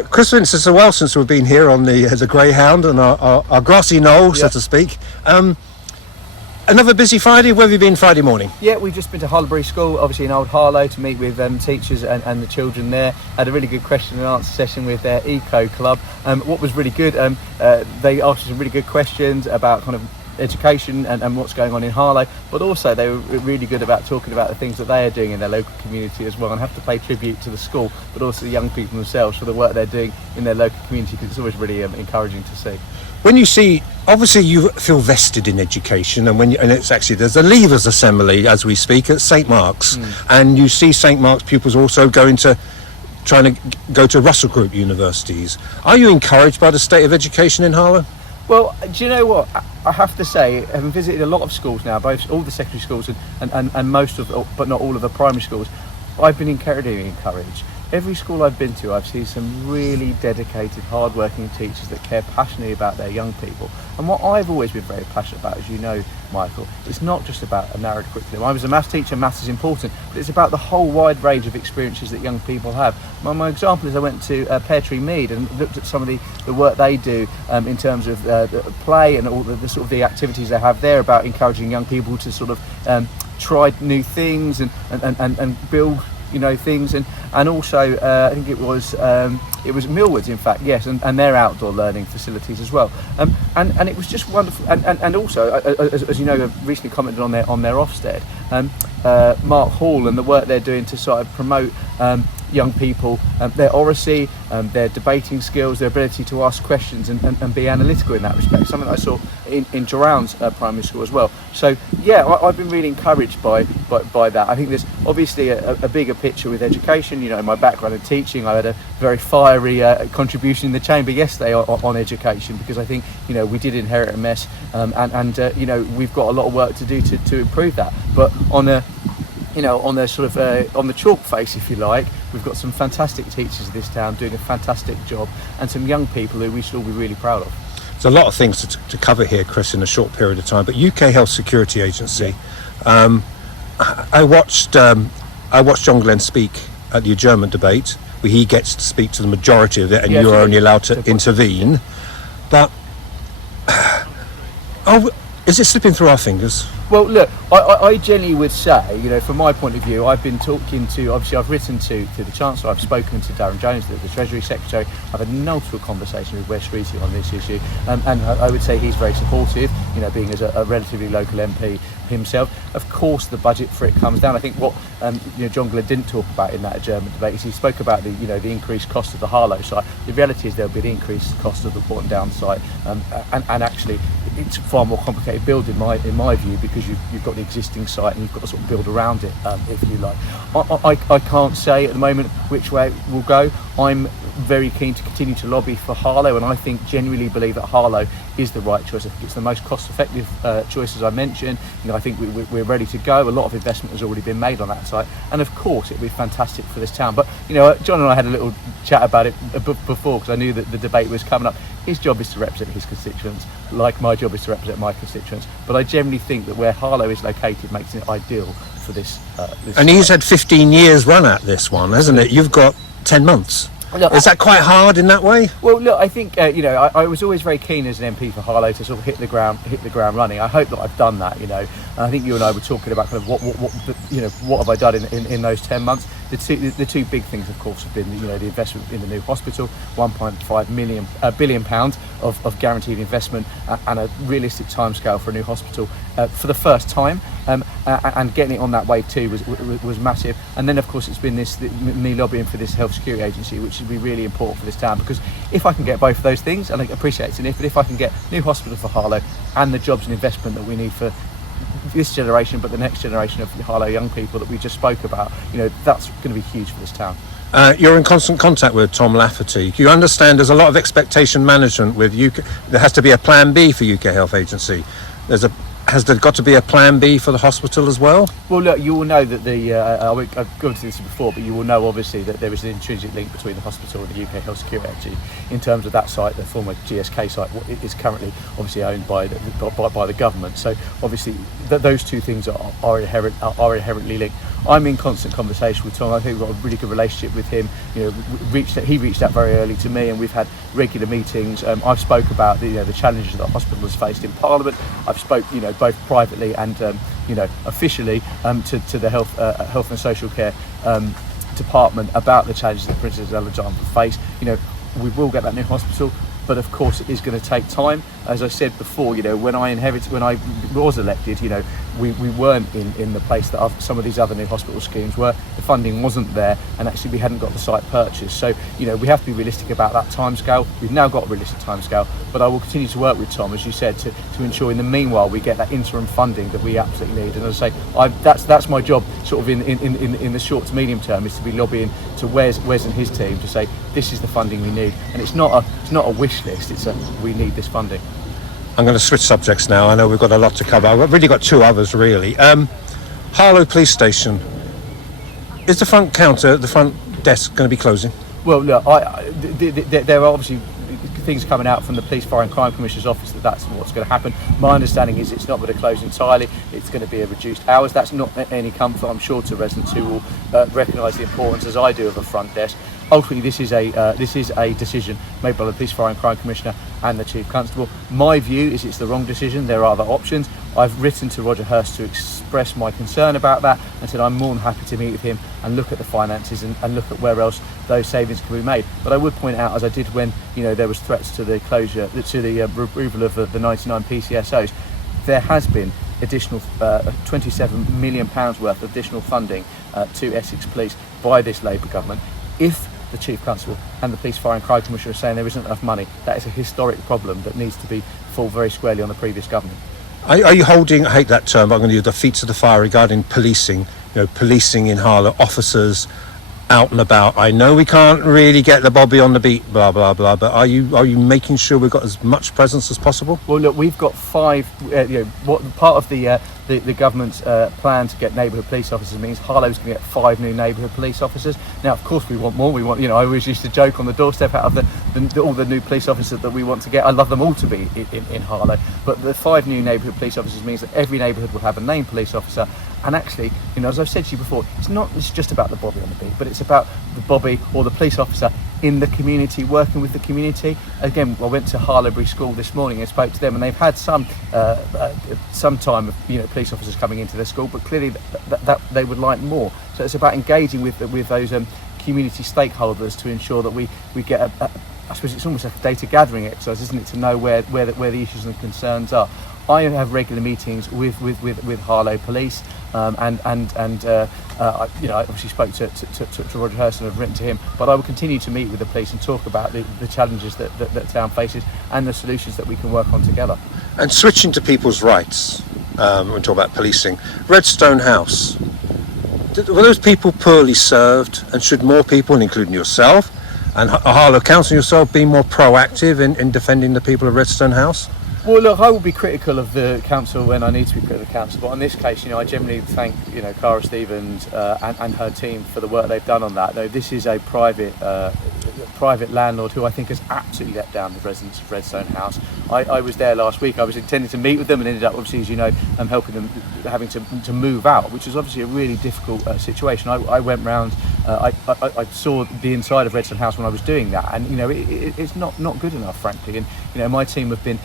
Chris Vince, it's a while since we've been here on the Greyhound and our grassy knoll, so to speak. Another busy Friday. Where have you been Friday morning? Yeah, we've just been to Harlow School, obviously in Old Harlow, to meet with teachers and the children there. Had a really good question and answer session with their Eco Club. What was really good, they asked us some really good questions about kind of education and what's going on in Harlow, but also they were really good about talking about the things that they are doing in their local community as well, and have to pay tribute to the school, but also the young people themselves for the work they're doing in their local community, because it's always really encouraging to see. When you see, obviously you feel vested in education, and it's actually, there's a Leavers Assembly as we speak at St Mark's, and you see St Mark's pupils also trying to go to Russell Group universities. Are you encouraged by the state of education in Harlow? Well, do you know what? I have to say, having visited a lot of schools now, both all the secondary schools and most of, but not all of the primary schools, I've been incredibly encouraged. Every school I've been to, I've seen some really dedicated, hard-working teachers that care passionately about their young people. And what I've always been very passionate about, as you know, Michael, it's not just about a narrowed curriculum. I was a maths teacher, maths is important, but it's about the whole wide range of experiences that young people have. My example is I went to Pear Tree Mead and looked at some of the work they do in terms of play and all the sort of the activities they have there about encouraging young people to sort of try new things and build things, and also I think it was Millwoods, in fact, yes, and their outdoor learning facilities as well, and it was just wonderful, and also as you know, I've recently commented on their Ofsted, Mark Hall, and the work they're doing to sort of promote young people, their oracy, their debating skills, their ability to ask questions and be analytical in that respect, something I saw in Drown's primary school as well. So yeah, I've been really encouraged by that. I think there's obviously a bigger picture with education. In my background in teaching, I had a very fiery contribution in the chamber yesterday on education, because I think we did inherit a mess, and we've got a lot of work to do to improve that. But on the sort of on the chalk face, if you like, we've got some fantastic teachers in this town doing a fantastic job, and some young people who we should all be really proud of. There's a lot of things to cover here, Chris, in a short period of time. But UK Health Security Agency, I watched John Glenn speak at the adjournment debate, where he gets to speak to the majority of it, and you're only allowed to intervene. But is it slipping through our fingers? Well, look, I generally would say, from my point of view, I've been talking to, obviously I've written to the Chancellor, I've spoken to Darren Jones, the Treasury Secretary, I've had an multiple conversation with Wes Reesey on this issue, and I would say he's very supportive, being as a relatively local MP himself. Of course, the budget for it comes down. I think what John Glenn didn't talk about in that adjournment debate is he spoke about the increased cost of the Harlow site. The reality is there'll be an increased cost of the Porton Down site, and actually it's far more complicated build in my view, because you've got the existing site and you've got to sort of build around it, if you like. I can't say at the moment which way it will go. I'm very keen to continue to lobby for Harlow, and I think genuinely believe that Harlow is the right choice. I think it's the most cost-effective choice, as I mentioned. I think we're ready to go. A lot of investment has already been made on that site, and of course it would be fantastic for this town. But John and I had a little chat about it before, because I knew that the debate was coming up. His job is to represent his constituents, like my job is to represent my constituents. But I generally think that where Harlow is located makes it ideal for this. And he's had 15 years run at this one, hasn't it? You've got 10 months. Look, is that quite hard in that way? Well, look, I think I was always very keen as an MP for Harlow to sort of hit the ground running. I hope that I've done that. And I think you and I were talking about kind of what have I done in those 10 months. The two big things, of course, have been the investment in the new hospital, 1.5 billion pounds of guaranteed investment, and a realistic timescale for a new hospital for the first time, and getting it on that wave too was massive. And then of course it's been me lobbying for this health security agency, which should be really important for this town, because if I can get both of those things, and I appreciate it's an if, but if I can get new hospital for Harlow and the jobs and investment that we need for this generation, but the next generation of Harlow young people that we just spoke about, that's going to be huge for this town. You're in constant contact with Tom Lafferty. You understand there's a lot of expectation management with UK. There has to be a plan B for UK Health Agency. has there got to be a plan B for the hospital as well? Well, look, you will know that I've gone to this before, but you will know obviously that there is an intrinsic link between the hospital and the UK Health Security Agency in terms of that site, the former GSK site, what is currently obviously owned by the government. So obviously those two things are inherently linked. I'm in constant conversation with Tom. I think we've got a really good relationship with him. You know, he reached out very early to me, and we've had regular meetings. I've spoke about the challenges that the hospital has faced in Parliament. I've spoke both privately and officially to the health and social care department about the challenges that Princess Alexandra face. We will get that new hospital, but of course it is going to take time. As I said before, when I was elected, we weren't in the place that some of these other new hospital schemes were. The funding wasn't there, and actually we hadn't got the site purchased. So we have to be realistic about that timescale. We've now got a realistic timescale, but I will continue to work with Tom, as you said, to ensure in the meanwhile we get that interim funding that we absolutely need. And as I say, that's my job, sort of in the short to medium term, is to be lobbying to Wes and his team to say this is the funding we need, and it's not a wish list. It's we need this funding. I'm going to switch subjects now. I know we've got a lot to cover. I've really got two others, really. Harlow Police Station. Is the front counter, the front desk, going to be closing? Well, look, there are obviously things coming out from the Police, Fire and Crime Commissioner's office that's what's going to happen. My understanding is it's not going to close entirely. It's going to be a reduced hours. That's not any comfort, I'm sure, to residents who will recognise the importance, as I do, of a front desk. Ultimately, this is a decision made by the Police, Fire and Crime Commissioner and the Chief Constable. My view is it's the wrong decision. There are other options. I've written to Roger Hurst to express my concern about that, and said I'm more than happy to meet with him and look at the finances and look at where else those savings can be made. But I would point out, as I did when there was threats to the closure, to the removal of the 99 PCSOs, there has been additional £27 million worth of additional funding to Essex Police by this Labour government. If the Chief Constable and the Police, Fire and Crime Commissioner are saying there isn't enough money, that is a historic problem that needs to fall very squarely on the previous government. Are you holding, I hate that term, but I'm going to use the feet to the fire regarding policing, policing in Harlow, officers out and about? I know we can't really get the Bobby on the beat, blah, blah, blah, but are you making sure we've got as much presence as possible? Well, look, we've got five, part of the government's plan to get neighbourhood police officers means Harlow's going to get 5 new neighbourhood police officers. Now, of course, we want more. We want, I always used to joke on the doorstep out of all the new police officers that we want to get. I love them all to be in Harlow. But the 5 new neighbourhood police officers means that every neighbourhood will have a named police officer. And actually, as I've said to you before, it's just about the Bobby on the beat, but it's about the Bobby or the police officer in the community, working with the community. Again, I went to Harlowbury School this morning and spoke to them, and they've had some time of police officers coming into their school, but clearly that they would like more. So it's about engaging with those community stakeholders to ensure that we get I suppose it's almost like a data gathering exercise, isn't it, to know where the issues and concerns are. I have regular meetings with Harlow Police, and I obviously spoke to Roger Hurst and have written to him, but I will continue to meet with the police and talk about the challenges that town faces and the solutions that we can work on together. And switching to people's rights, when we talk about policing, Redstone House, were those people poorly served, and should more people, including yourself and Harlow Council yourself, be more proactive in defending the people of Redstone House? Well, look, I will be critical of the council when I need to be critical of the council, but in this case, I generally thank, Cara Stevens and her team for the work they've done on that. Though this is a private landlord who I think has absolutely let down the residents of Redstone House. I was there last week. I was intending to meet with them and ended up, obviously, as you know, helping them, having to move out, which was obviously a really difficult situation. I went round, I saw the inside of Redstone House when I was doing that, and it's not good enough, frankly. And my team have been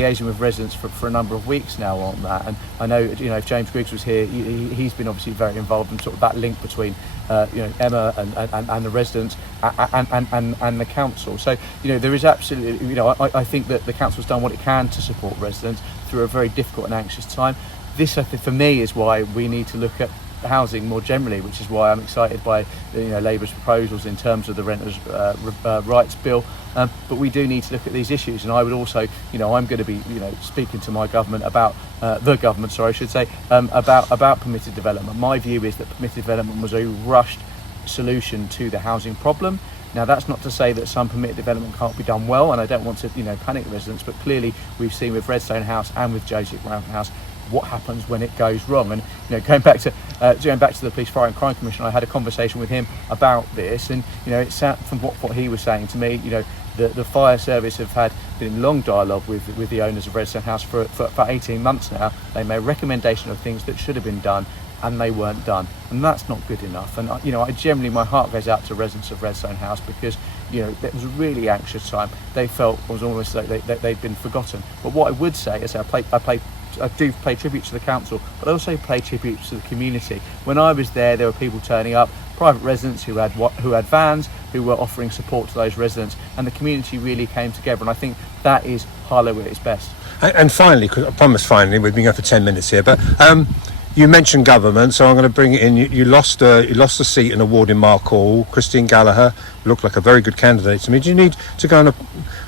liaising with residents for a number of weeks now on that, and I know if James Griggs was here, he's been obviously very involved in sort of that link between Emma and the residents and the council. So there is absolutely, I think that the council's done what it can to support residents through a very difficult and anxious time. This, I think, for me, is why we need to look at housing more generally, which is why I'm excited by Labour's proposals in terms of the renters' rights bill. But we do need to look at these issues, and I would also, I'm going to be, speaking to my government about about permitted development. My view is that permitted development was a rushed solution to the housing problem. Now, that's not to say that some permitted development can't be done well, and I don't want to, panic residents, but clearly we've seen with Redstone House and with Joseph Brown House, what happens when it goes wrong. And going back to the Police Fire and Crime Commission, I had a conversation with him about this, and it sounded from what he was saying to me, the fire service have been in long dialogue with the owners of Redstone House for 18 months now. They made a recommendation of things that should have been done, and they weren't done, and that's not good enough. And I generally, my heart goes out to residents of Redstone House, because it was a really anxious time. They felt it was almost like they'd been forgotten. But what I would say is I do pay tribute to the council, but I also pay tribute to the community. When I was there were people turning up, private residents who had vans, who were offering support to those residents, and the community really came together. And I think that is Harlow at its best. And finally, 'cause I promise finally, we've been going for 10 minutes here, but you mentioned government, so I'm going to bring it in. You lost a seat in a ward in Markhall. Christine Gallagher looked like a very good candidate to me. Do you need to go and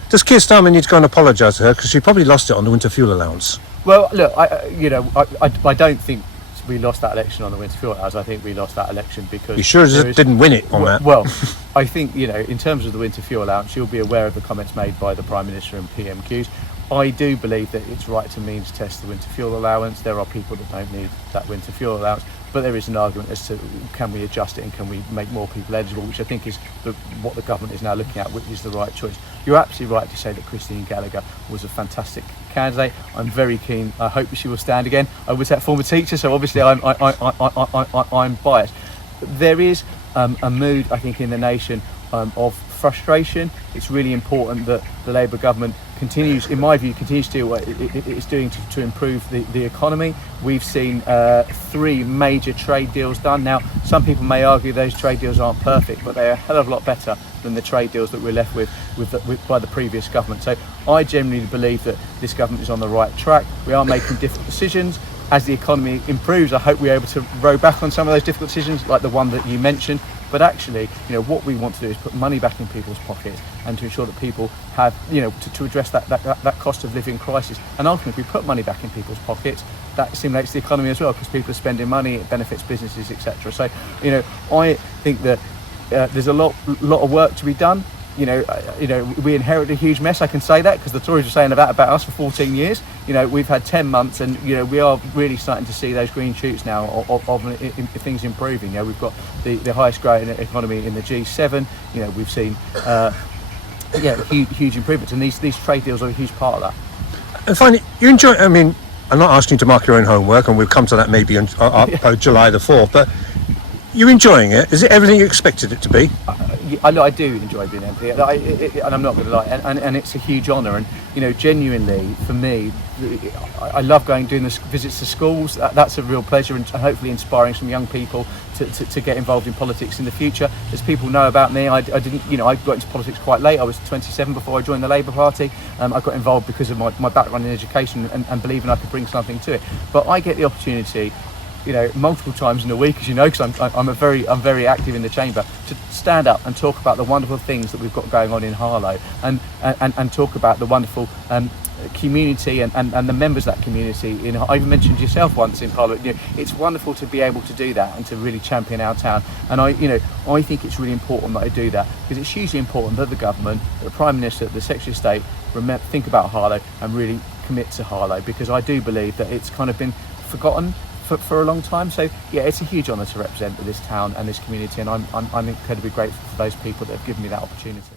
does Keir Starmer need to go and apologise to her, because she probably lost it on the winter fuel allowance? Well, look, I don't think we lost that election on the winter fuel allowance. I think we lost that election because You sure didn't win it on that? Well, I think in terms of the winter fuel allowance, you'll be aware of the comments made by the Prime Minister and PMQs. I do believe that it's right to means test the winter fuel allowance. There are people that don't need that winter fuel allowance, but there is an argument as to can we adjust it and can we make more people eligible, which I think is what the government is now looking at, which is the right choice. You're absolutely right to say that Christine Gallagher was a fantastic candidate. I'm very keen. I hope she will stand again. I was that former teacher, so obviously I'm biased. There is a mood, I think, in the nation of frustration. It's really important that the Labour government continues, in my view, to do what it's doing to improve the economy. We've seen 3 major trade deals done. Now, some people may argue those trade deals aren't perfect, but they're a hell of a lot better than the trade deals that we're left with by the previous government. So I genuinely believe that this government is on the right track. We are making difficult decisions. As the economy improves, I hope we're able to row back on some of those difficult decisions, like the one that you mentioned. But actually, what we want to do is put money back in people's pockets and to ensure that people have, to address that cost of living crisis. And ultimately, if we put money back in people's pockets, that stimulates the economy as well, because people are spending money, it benefits businesses, etc. So, I think that there's a lot of work to be done. We inherited a huge mess. I can say that because the Tories were saying that about us for 14 years. We've had 10 months, and we are really starting to see those green shoots now of things improving. We've got the highest growing economy in the G7. We've seen huge improvements, and these trade deals are a huge part of that. And finally, you enjoy. I mean, I'm not asking you to mark your own homework, and we'll come to that maybe on July the 4th. But you're enjoying it. Is it everything you expected it to be? I do enjoy being MP, and I'm not going to lie, and it's a huge honour. And genuinely for me, I love doing this visits to schools. That's a real pleasure, and hopefully inspiring some young people to get involved in politics in the future. As people know about me, I didn't, I got into politics quite late. I was 27 before I joined the Labour Party. I got involved because of my background in education and believing I could bring something to it. But I get the opportunity, multiple times in a week, as you know, because I'm very active in the chamber, to stand up and talk about the wonderful things that we've got going on in Harlow, and talk about the wonderful community and the members of that community. I even mentioned yourself once in Parliament. It's wonderful to be able to do that and to really champion our town. And I think it's really important that I do that, because it's hugely important that the government, the Prime Minister, the Secretary of State think about Harlow and really commit to Harlow, because I do believe that it's kind of been forgotten for a long time. So it's a huge honour to represent this town and this community, and I'm incredibly grateful for those people that have given me that opportunity.